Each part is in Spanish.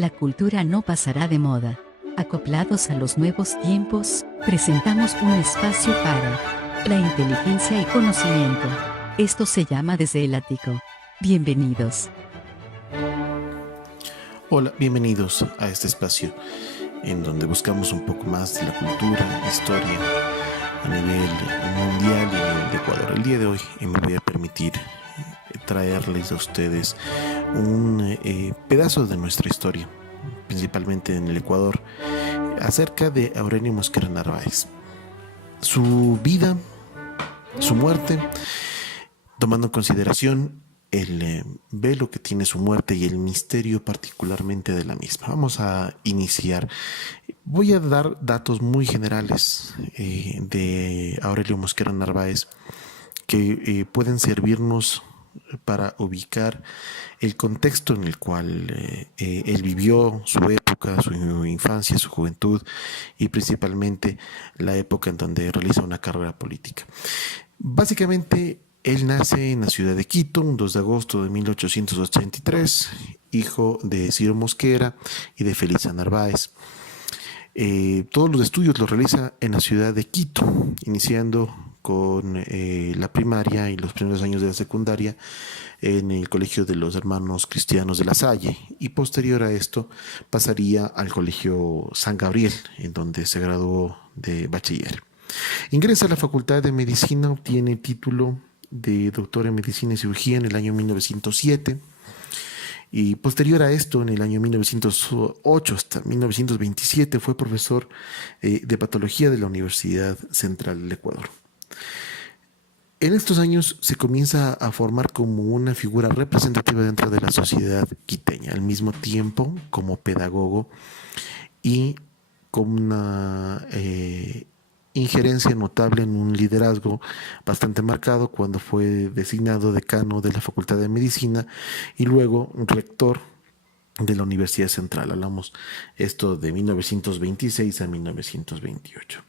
La cultura no pasará de moda. Acoplados a los nuevos tiempos, presentamos un espacio para la inteligencia y conocimiento. Esto se llama Desde el Ático. Bienvenidos. Hola, bienvenidos a este espacio en donde buscamos un poco más de la cultura, historia a nivel mundial y a nivel de Ecuador. El día de hoy me voy a permitir traerles a ustedes un pedazo de nuestra historia, principalmente en el Ecuador, acerca de Aurelio Mosquera Narváez. Su vida, su muerte, tomando en consideración el velo que tiene su muerte y el misterio particularmente de la misma. Vamos a iniciar. Voy a dar datos muy generales de Aurelio Mosquera Narváez que pueden servirnos para ubicar el contexto en el cual él vivió, su época, su infancia, su juventud y principalmente la época en donde realiza una carrera política. Básicamente, él nace en la ciudad de Quito, un 2 de agosto de 1883, hijo de Ciro Mosquera y de Felisa Narváez. Todos los estudios los realiza en la ciudad de Quito, iniciando con la primaria y los primeros años de la secundaria en el Colegio de los Hermanos Cristianos de La Salle, y posterior a esto pasaría al Colegio San Gabriel, en donde se graduó de bachiller. Ingresa a la Facultad de Medicina, obtiene el título de doctor en Medicina y Cirugía en el año 1907. Y posterior a esto, en el año 1908 hasta 1927, fue profesor de patología de la Universidad Central del Ecuador. En estos años se comienza a formar como una figura representativa dentro de la sociedad quiteña, al mismo tiempo como pedagogo y con una injerencia notable en un liderazgo bastante marcado cuando fue designado decano de la Facultad de Medicina y luego rector de la Universidad Central. Hablamos esto de 1926 a 1928.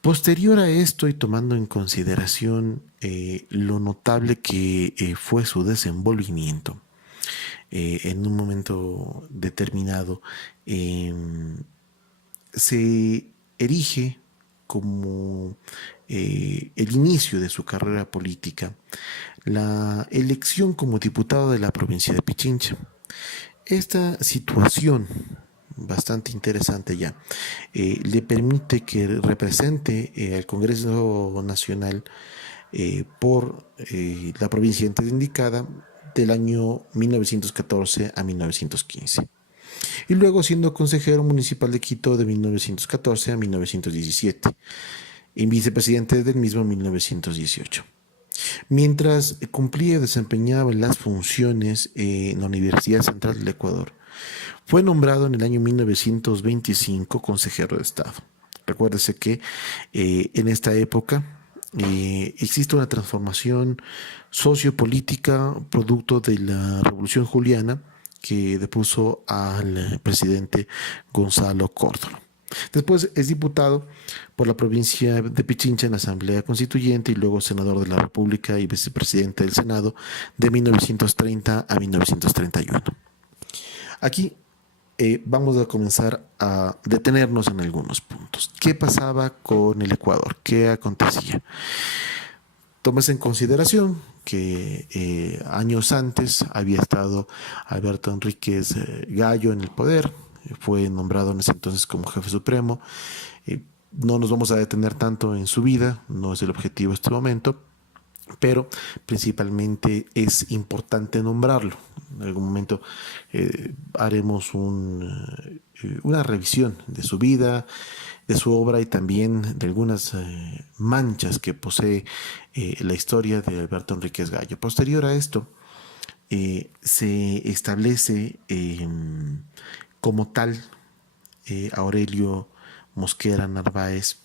Posterior a esto y tomando en consideración lo notable que fue su desenvolvimiento en un momento determinado, se erige como el inicio de su carrera política la elección como diputado de la provincia de Pichincha. Esta situación bastante interesante ya le permite que represente al Congreso Nacional por la provincia antes indicada del año 1914 a 1915. Y luego siendo consejero municipal de Quito de 1914 a 1917 y vicepresidente del mismo 1918. Mientras cumplía y desempeñaba las funciones en la Universidad Central del Ecuador, fue nombrado en el año 1925 consejero de Estado. Recuérdese que en esta época existe una transformación sociopolítica producto de la Revolución Juliana que depuso al presidente Gonzalo Córdoba. Después es diputado por la provincia de Pichincha en la Asamblea Constituyente y luego senador de la República y vicepresidente del Senado de 1930 a 1931. Aquí vamos a comenzar a detenernos en algunos puntos. ¿Qué pasaba con el Ecuador? ¿Qué acontecía? Tómese en consideración que años antes había estado Alberto Enríquez Gallo en el poder, fue nombrado en ese entonces como jefe supremo. No nos vamos a detener tanto en su vida, no es el objetivo de este momento, pero principalmente es importante nombrarlo. En algún momento haremos una revisión de su vida, de su obra y también de algunas manchas que posee la historia de Alberto Enríquez Gallo. Posterior a esto, se establece como tal Aurelio Mosquera Narváez,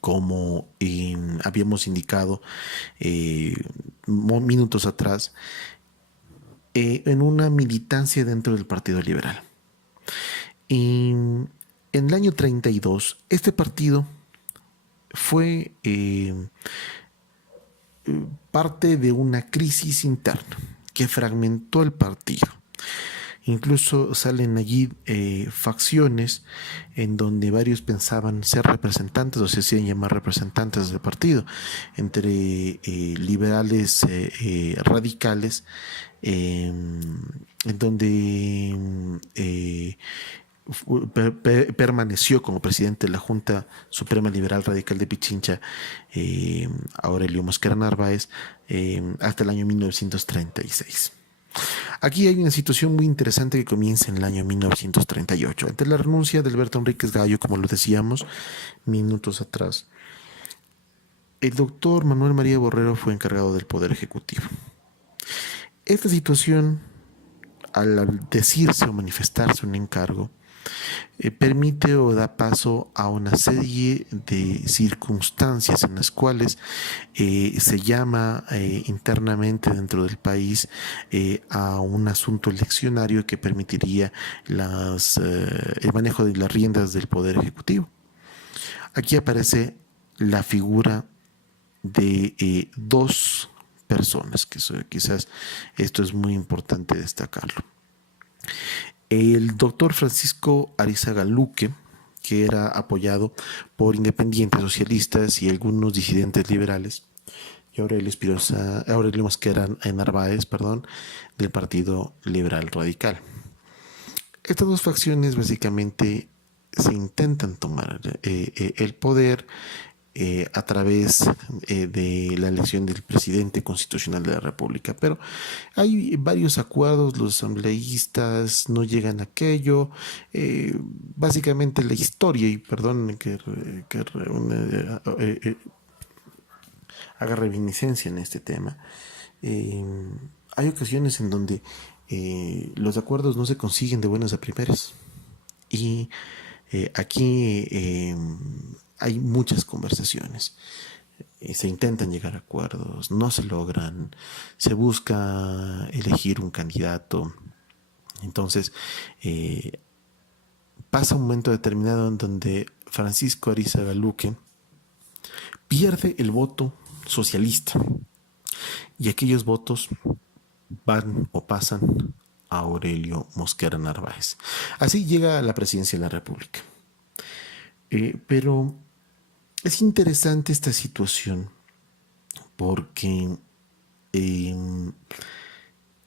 como habíamos indicado minutos atrás, en una militancia dentro del Partido Liberal. Y en el año 32, este partido fue parte de una crisis interna que fragmentó el partido, Incluso salen allí facciones en donde varios pensaban ser representantes o se hacían llamar representantes del partido, entre liberales radicales, en donde permaneció como presidente de la Junta Suprema Liberal Radical de Pichincha, Aurelio Mosquera Narváez, hasta el año 1936. Aquí hay una situación muy interesante que comienza en el año 1938. Ante la renuncia de Alberto Enríquez Gallo, como lo decíamos minutos atrás, el doctor Manuel María Borrero fue encargado del Poder Ejecutivo. Esta situación, al decirse o manifestarse un encargo, permite o da paso a una serie de circunstancias en las cuales se llama internamente dentro del país a un asunto eleccionario que permitiría el manejo de las riendas del Poder Ejecutivo. Aquí aparece la figura de dos personas, que quizás esto es muy importante destacarlo. El doctor Francisco Arizaga Luque, que era apoyado por independientes socialistas y algunos disidentes liberales, y Aurelio Mosquera Narváez, del Partido Liberal Radical. Estas dos facciones básicamente se intentan tomar el poder a través de la elección del presidente constitucional de la República. Pero hay varios acuerdos, los asambleístas no llegan a aquello. Básicamente la historia, y perdón que haga reminiscencia en este tema, hay ocasiones en donde los acuerdos no se consiguen de buenas a primeras. Y aquí hay muchas conversaciones. Se intentan llegar a acuerdos, no se logran, se busca elegir un candidato. Entonces, pasa un momento determinado en donde Francisco Arizaga Luque pierde el voto socialista y aquellos votos van o pasan a Aurelio Mosquera Narváez. Así llega a la presidencia de la República. Pero es interesante esta situación porque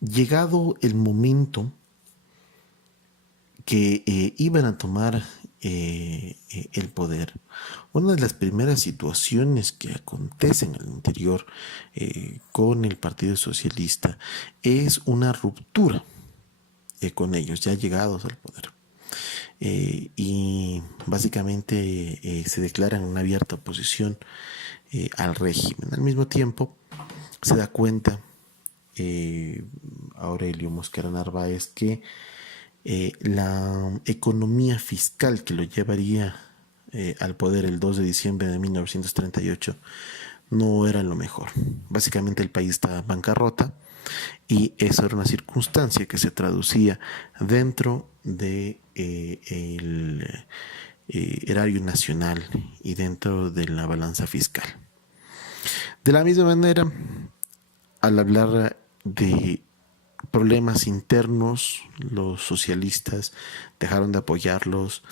llegado el momento que iban a tomar el poder, una de las primeras situaciones que acontecen al interior con el Partido Socialista es una ruptura con ellos, ya llegados al poder. Y básicamente se declaran una abierta oposición al régimen. Al mismo tiempo se da cuenta Aurelio Mosquera Narváez que la economía fiscal que lo llevaría al poder el 2 de diciembre de 1938 no era lo mejor. Básicamente el país estaba en bancarrota y eso era una circunstancia que se traducía dentro de el erario nacional y dentro de la balanza fiscal. De la misma manera, al hablar de problemas internos, los socialistas dejaron de apoyarlos.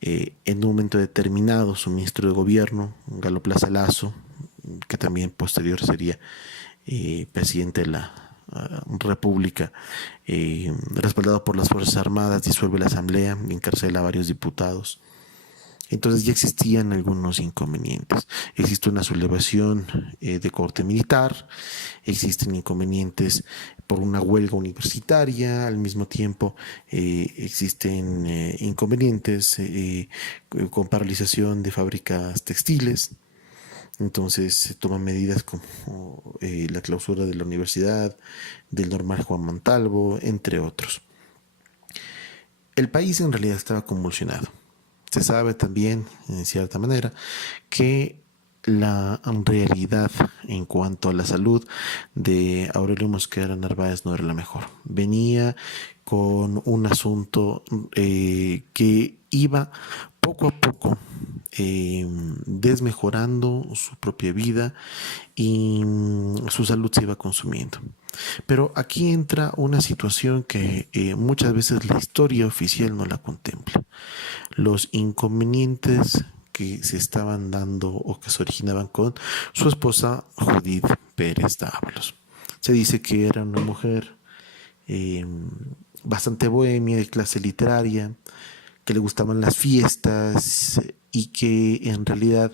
En un momento determinado, su ministro de gobierno, Galo Plaza Lazo, que también posterior sería presidente de la República, respaldado por las Fuerzas Armadas, disuelve la Asamblea y encarcela a varios diputados. Entonces ya existían algunos inconvenientes. Existe una sublevación de corte militar, existen inconvenientes por una huelga universitaria, al mismo tiempo existen inconvenientes con paralización de fábricas textiles. Entonces se toman medidas como la clausura de la universidad, del Normal Juan Montalvo, entre otros. El país en realidad estaba convulsionado. Se sabe también, en cierta manera, que la realidad en cuanto a la salud de Aurelio Mosquera Narváez no era la mejor. Venía con un asunto que iba poco a poco desmejorando su propia vida y su salud se iba consumiendo. Pero aquí entra una situación que muchas veces la historia oficial no la contempla. Los inconvenientes que se estaban dando o que se originaban con su esposa Judith Pérez Dávalos. Se dice que era una mujer eh, bastante bohemia, de clase literaria, que le gustaban las fiestas y que en realidad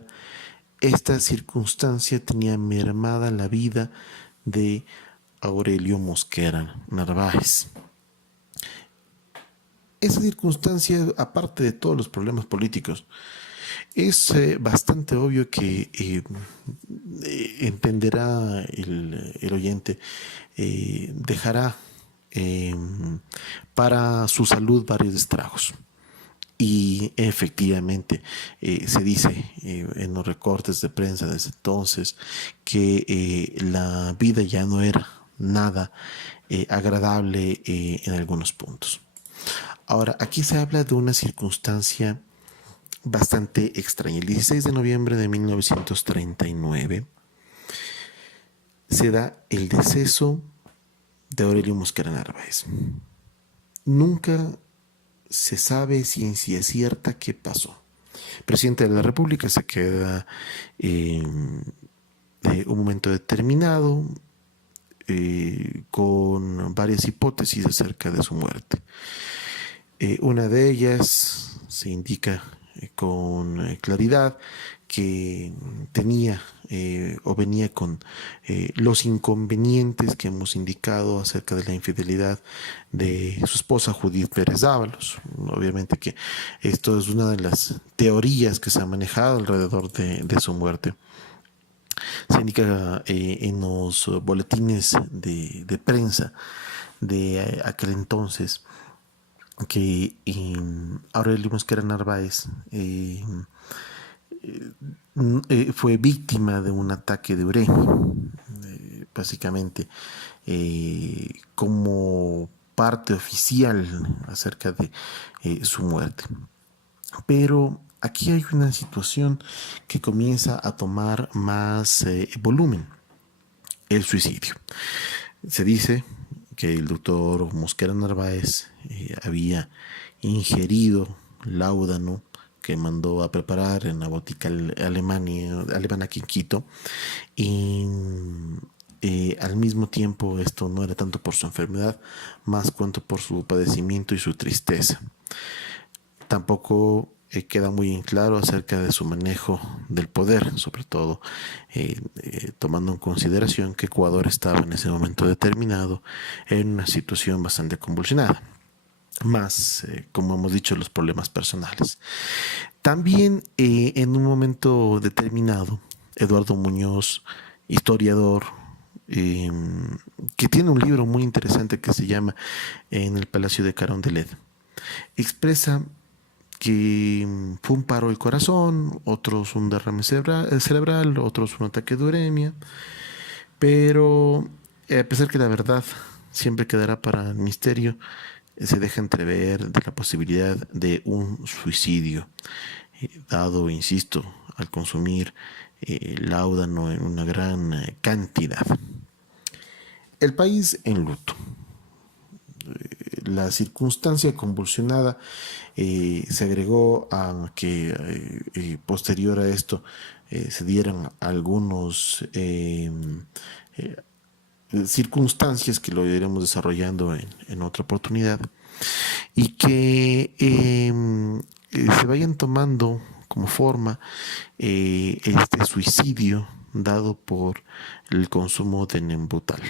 esta circunstancia tenía mermada la vida de Aurelio Mosquera Narváez. Esa circunstancia, aparte de todos los problemas políticos, es bastante obvio que entenderá el oyente, dejará eh, para su salud varios estragos. Y efectivamente se dice en los recortes de prensa desde entonces que la vida ya no era nada agradable en algunos puntos. Ahora, aquí se habla de una circunstancia bastante extraña. El 16 de noviembre de 1939 se da el deceso de Aurelio Mosquera Narváez. Nunca se sabe ciencia cierta qué pasó. El presidente de la República se queda un momento determinado con varias hipótesis acerca de su muerte. Una de ellas se indica con claridad que tenía o venía con los inconvenientes que hemos indicado acerca de la infidelidad de su esposa Judith Pérez Dávalos. Obviamente que esto es una de las teorías que se ha manejado alrededor de su muerte. Se indica en los boletines de prensa de aquel entonces que Aurelio Mosquera Narváez fue víctima de un ataque de uremia, básicamente como parte oficial acerca de su muerte. Pero aquí hay una situación que comienza a tomar más volumen: el suicidio. Se dice que el doctor Mosquera Narváez había ingerido láudano que mandó a preparar en la botica alemana aquí en Quito, y al mismo tiempo esto no era tanto por su enfermedad, más cuanto por su padecimiento y su tristeza. Tampoco queda muy en claro acerca de su manejo del poder, sobre todo tomando en consideración que Ecuador estaba en ese momento determinado en una situación bastante convulsionada, más, como hemos dicho, los problemas personales. También en un momento determinado, Eduardo Muñoz, historiador, que tiene un libro muy interesante que se llama En el Palacio de Carondelet, expresa que fue un paro del corazón, otros un derrame cerebral, otros un ataque de uremia, pero a pesar que la verdad siempre quedará para el misterio, se deja entrever de la posibilidad de un suicidio, dado, insisto, al consumir láudano en una gran cantidad. El país en luto. La circunstancia convulsionada se agregó a que posterior a esto se dieran algunos circunstancias que lo iremos desarrollando en otra oportunidad, y que se vayan tomando como forma este suicidio dado por el consumo de Nembutal.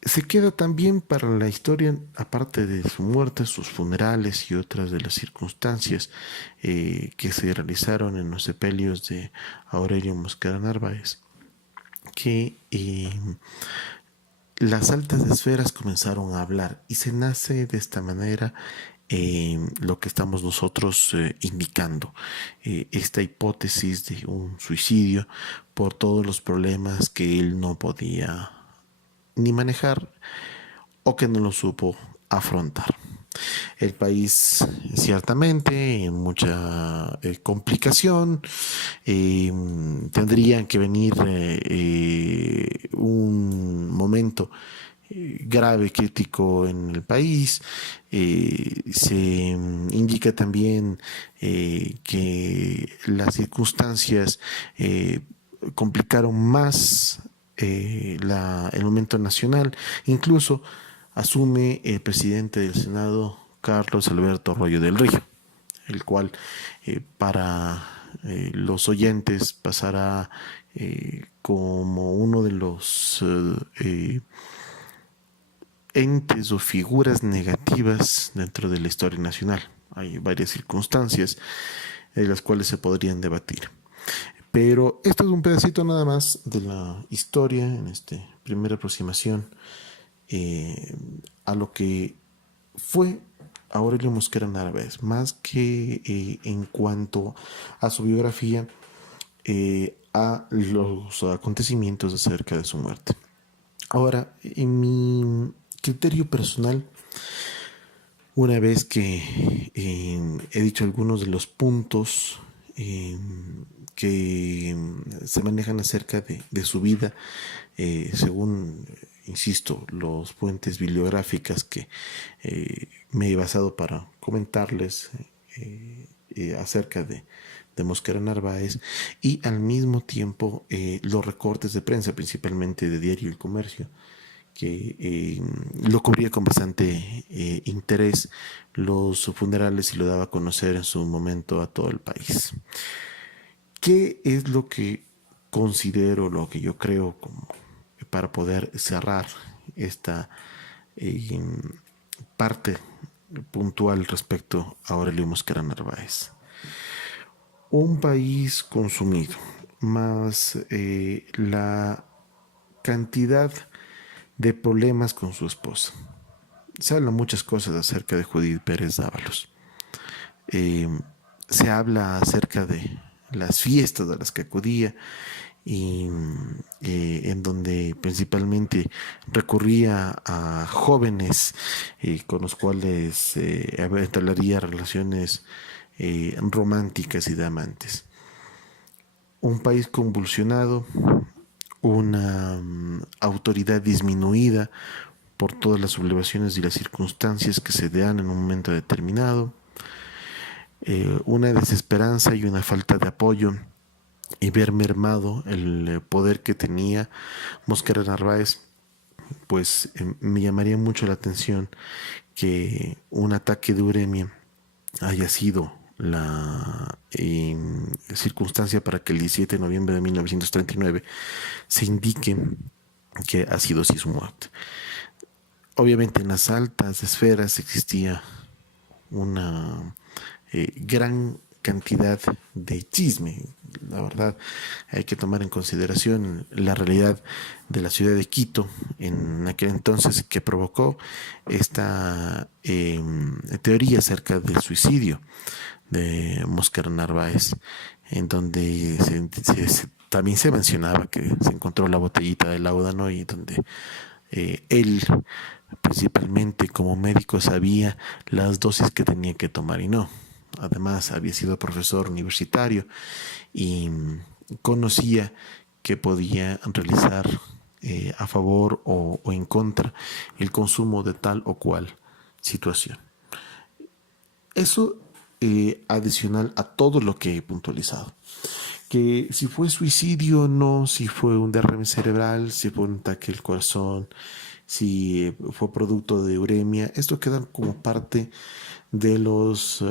Se queda también para la historia, aparte de su muerte, sus funerales y otras de las circunstancias que se realizaron en los sepelios de Aurelio Mosquera Narváez, que las altas esferas comenzaron a hablar, y se nace de esta manera lo que estamos nosotros indicando, esta hipótesis de un suicidio por todos los problemas que él no podía ni manejar o que no lo supo afrontar. El país ciertamente en mucha complicación, tendrían que venir un momento grave, crítico en el país. Se indica también que las circunstancias complicaron más el momento nacional. Incluso asume el presidente del Senado, Carlos Alberto Arroyo del Río, el cual para los oyentes pasará como uno de los entes o figuras negativas dentro de la historia nacional. Hay varias circunstancias de las cuales se podrían debatir. Pero esto es un pedacito nada más de la historia en esta primera aproximación a lo que fue Aurelio Mosquera Narváez, más que en cuanto a su biografía, a los acontecimientos acerca de su muerte. Ahora, en mi criterio personal, una vez que he dicho algunos de los puntos que se manejan acerca de su vida, según, insisto, los fuentes bibliográficas que me he basado para comentarles acerca de Mosquera Narváez, y al mismo tiempo los recortes de prensa, principalmente de Diario El Comercio, que lo cubría con bastante interés los funerales y lo daba a conocer en su momento a todo el país. ¿Qué es lo que considero, lo que yo creo como para poder cerrar esta parte puntual respecto a Aurelio Mosquera Narváez? Un país consumido, más la cantidad de problemas con su esposa. Se habla muchas cosas acerca de Judith Pérez Dávalos. Se habla acerca de las fiestas a las que acudía y en donde principalmente recurría a jóvenes con los cuales entablaría relaciones románticas y de amantes. Un país convulsionado, una autoridad disminuida por todas las sublevaciones y las circunstancias que se dan en un momento determinado, una desesperanza y una falta de apoyo, y ver mermado el poder que tenía Mosquera Narváez. Pues me llamaría mucho la atención que un ataque de uremia haya sido la circunstancia para que el 17 de noviembre de 1939 se indique que ha sido así su muerte. Obviamente en las altas esferas existía una gran cantidad de chisme. La verdad, hay que tomar en consideración la realidad de la ciudad de Quito en aquel entonces, que provocó esta teoría acerca del suicidio de Mosquera Narváez, en donde también se mencionaba que se encontró la botellita de láudano, y donde él, principalmente como médico, sabía las dosis que tenía que tomar y no. Además, había sido profesor universitario y conocía que podía realizar a favor o en contra el consumo de tal o cual situación. Eso adicional a todo lo que he puntualizado. Que si fue suicidio o no, si fue un derrame cerebral, si fue un ataque al corazón, si fue producto de uremia, esto queda como parte de los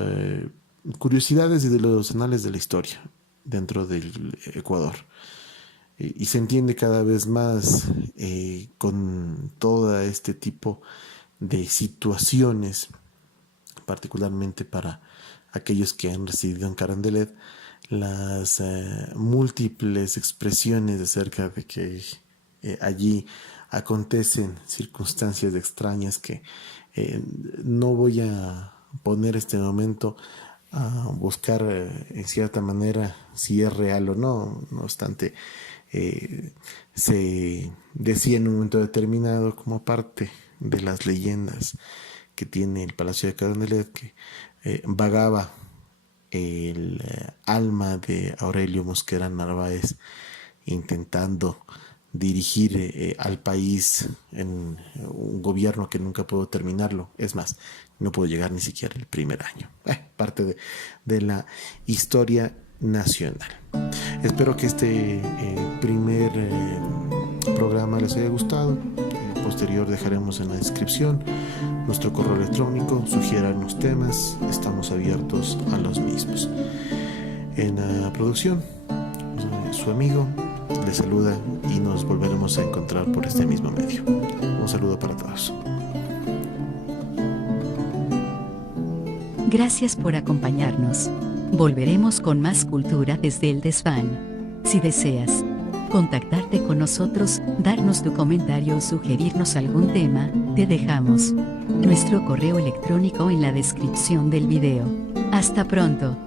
curiosidades y de los anales de la historia dentro del Ecuador. Y se entiende cada vez más con todo este tipo de situaciones, particularmente para aquellos que han residido en Carondelet, las múltiples expresiones acerca de que allí acontecen circunstancias extrañas que no voy a poner este momento a buscar en cierta manera si es real o no. No obstante, se decía en un momento determinado, como parte de las leyendas, que tiene el Palacio de Carondelet, que vagaba el alma de Aurelio Mosquera Narváez intentando dirigir al país en un gobierno que nunca pudo terminarlo. Es más, no pudo llegar ni siquiera el primer año. Parte de la historia nacional. Espero que este primer programa les haya gustado. Posterior dejaremos en la descripción nuestro correo electrónico. Sugieran temas, estamos abiertos a los mismos. En la producción, su amigo les saluda y nos volveremos a encontrar por este mismo medio. Un saludo para todos. Gracias por acompañarnos. Volveremos con más cultura desde el desván. Si deseas contactarte con nosotros, darnos tu comentario o sugerirnos algún tema, te dejamos nuestro correo electrónico en la descripción del video. Hasta pronto.